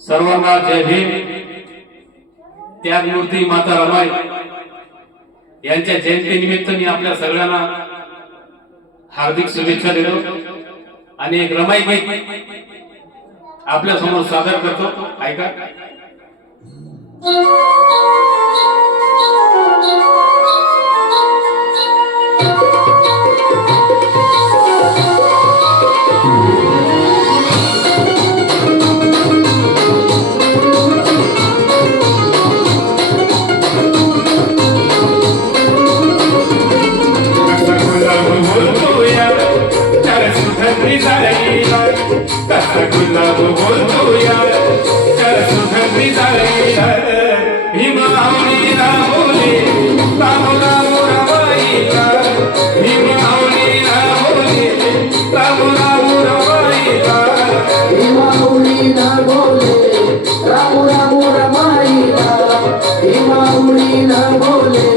सर्वांना जय भीम। त्यागमूर्ती माता रमाई यांच्या जयंतीनिमित्त मी आपल्या सगळ्यांना हार्दिक शुभेच्छा देतो आणि एक रमाई गीत आपल्या समोर सादर करतो, ऐका। गुलाब बोलतो या चल सुगंधी झालेला भीमावलीला बोले राम राम रमाईला भीमावलीला बोले राम राम रमाईला भीमावलीला बोले राम राम रमाईला भीमावलीला बोले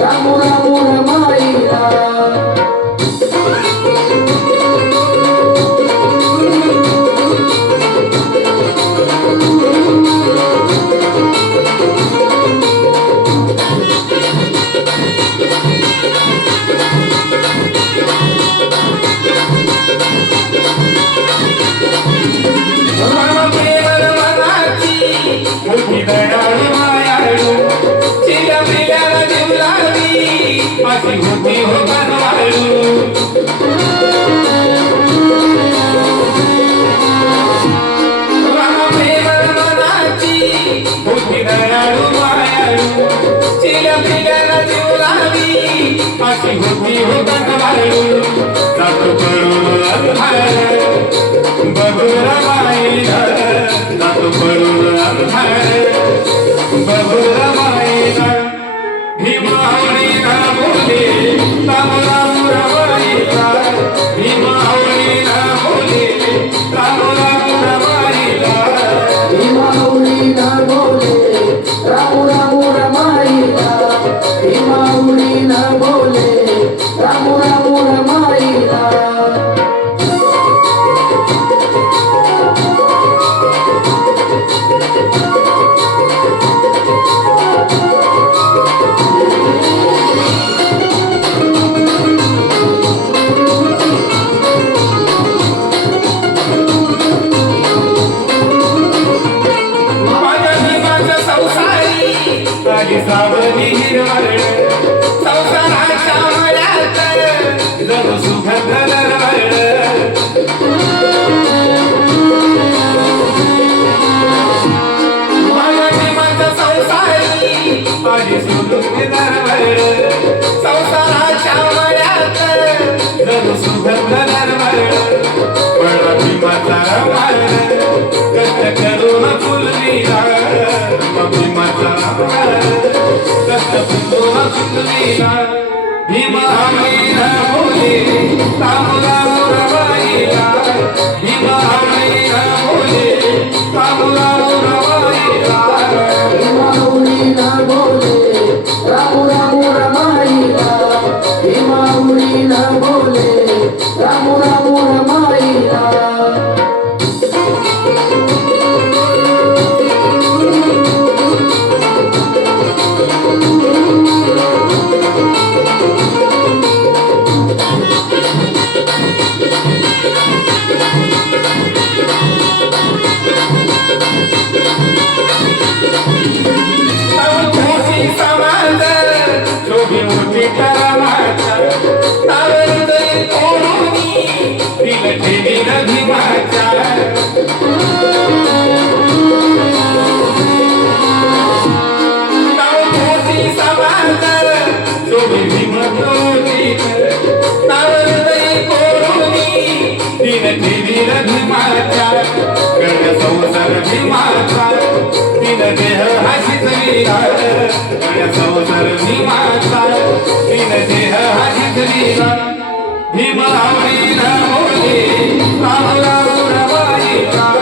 राम राम रमाईला होती हो बनवाळू मनाची होती दयाळू मायाळू चिल्या पिल्याला जीव लावी अशी होती हो बनवाळू जातो पडून अंधार बघू रमाईला जातो पडून अंधार बघू रमाईला भीमावलीला बोले राम राम रमाईला भीमावलीला बोले राम राम रमाईला भीमावलीला बोले राम राम रमाईला भीमावलीला बोले राम राम रमाईला सावली हिरवळ संसाराच्या मळ्यात जणू सुगंध दरवळ माझ्या भीमाच्या संसारी माझी सुगंध दरवळ संसाराच्या मळ्यात जणू सुगंध दरवळ बळा भीमाचा रमाळ कष्ट करून फुललीला भीमाचा भीमावलीला बोले राम राम रमाईला भीमावलीला बोले राम राम रमाईला भीमावलीला बोले राम राम रमाईला भीमावलीला बोले राम राम रमाईला भीमावलीला बोले राम राम रमाईला